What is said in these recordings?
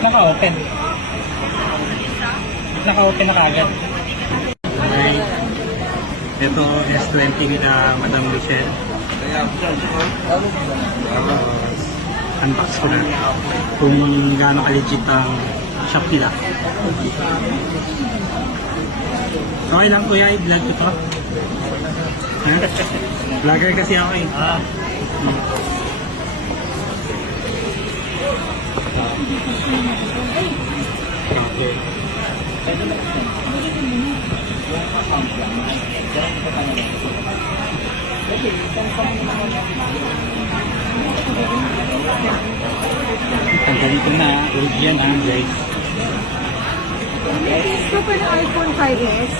Naka-open. Naka-open na kagad. Okay. Ito S20 nila Madam Michelle. Unbox ko na kung gaano ka-legit ang shop nila. Okay lang kuya, i-vlog ko to. Ha? Vlogger kasi ako eh. Okay. Tanggalin ko na. Old yan guys. Gusto ko ng iPhone 5s.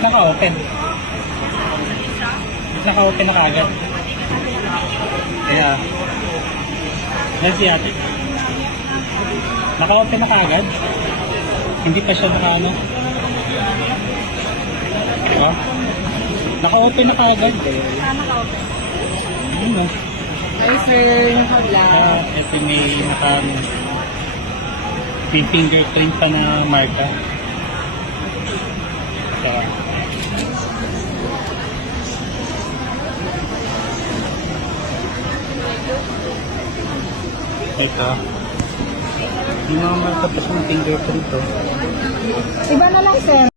Naka-open. Naka-open na kagad. Kaya, yan si ate. Naka-open na kagad. Hindi pa siya naka-ano. Diba? Naka-open na kagad. Naka-open. Ano? Hi sir, naka-vlog. Ito may fingerprint pa na marka. Diba? Ito. Yung mga marka pa sa fingerprint to. Iba na lang sir.